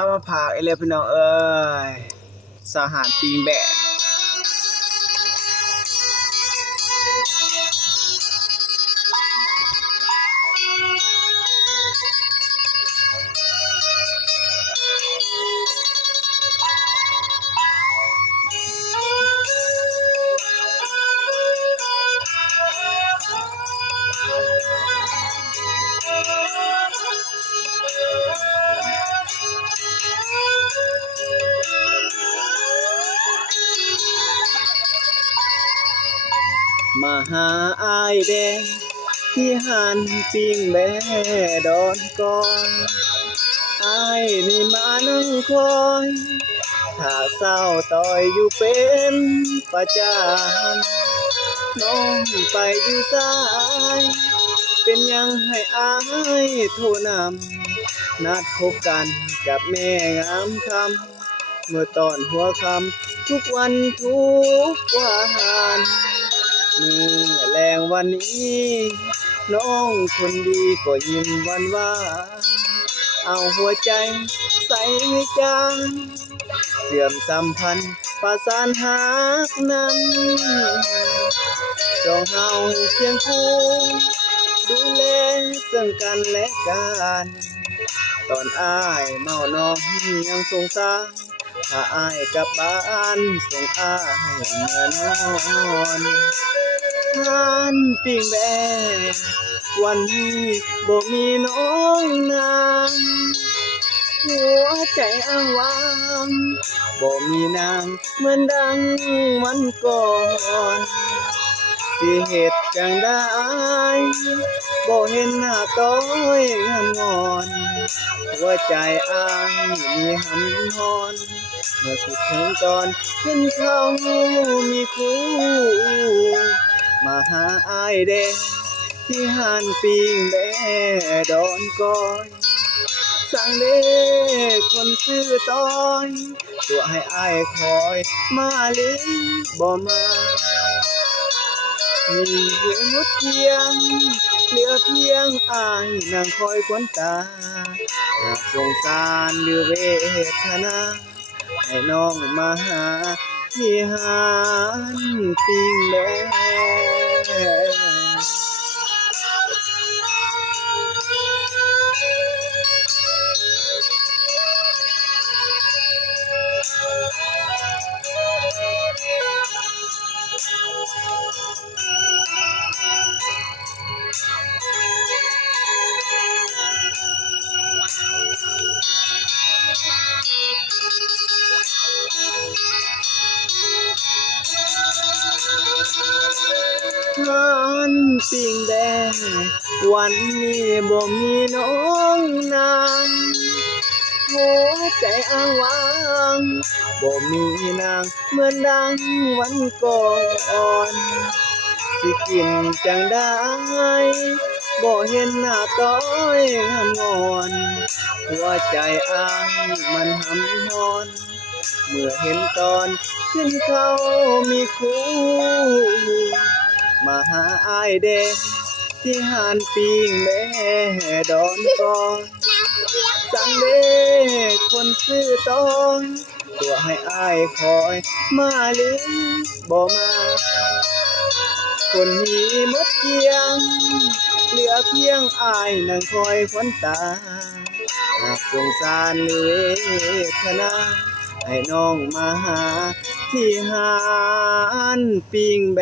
เอามาผากไอ้เลยพี่น้องเอ้ยสหารปิงแบะมาหาอ้ายแดงที่หันปิงแบดอนก่อนอ้ายนี่มานั่งคอยถ้าเศร้าต่อยอยู่เป็นประจำน้องไปอยู่ซ้ายเป็นยังให้อ้ายโทรนำนัดพบกันกับแม่งามคำเมื่อตอนหัวคำทุกวันทุกวันเมื่อแรงวันนี้น้องคนดีก็ยิ้มหวานเอาหัวใจใส่จานเสื่อมสัมพันธ์ประสานหากนั้นสองเฮาเคียงคู่ดูแลซึ่งกันและกันตอนอ้ายเมาน้องยังสงสารถ้าอ้ายกลับบ้านส่งอ้ายเมื่อนอนทานปิ้งแบวันนี้บ่มีน้องนางหัวใจอ้างว้างบ่มีนางเหมือนดังวันก่อนสิเฮ็ดจังได้บ่เห็นหน้าต้อยงามงอนหัวใจอ้ายมีหำฮอนเมื่อคิดถึงตอนเห็นเขามีคู่มาหาอ้ายแดงที่หานปิงแบดอนก้อยสั่งเด้คนซื้อต้อยตัวให้อ้ายคอยมาลิบ่มามีเหลือหมดเพียงเหลือเพียงอ้ายนั่งคอยควันตาหากสงสารหรือเวทนาให้น้องมาหาที่หานปิงแบทานปิงแบวันนี้บ่มีน้องนางหัวใจอ้างว้างบ่มีนางเหมือนดังวันก่อนสิกินจังได้บ่เห็นหน้าต้อยงามงอนหัวใจอ้างมันหำฮอนเมื่อเห็นตอนเห็นเขามีคู่มาหาอ้ายแดงที่หานปิงแม่ดอนก่อนสั่งเด้คนซื้อตอนตัวให้อ้ายคอยมาลิบ่มาคนนี้หมดเกลี้ยงเหลือเพียงอ้ายนั่งคอยควันตาหากสงสารหรือเวทนาให้น้องมาหาที่หานปิงแบ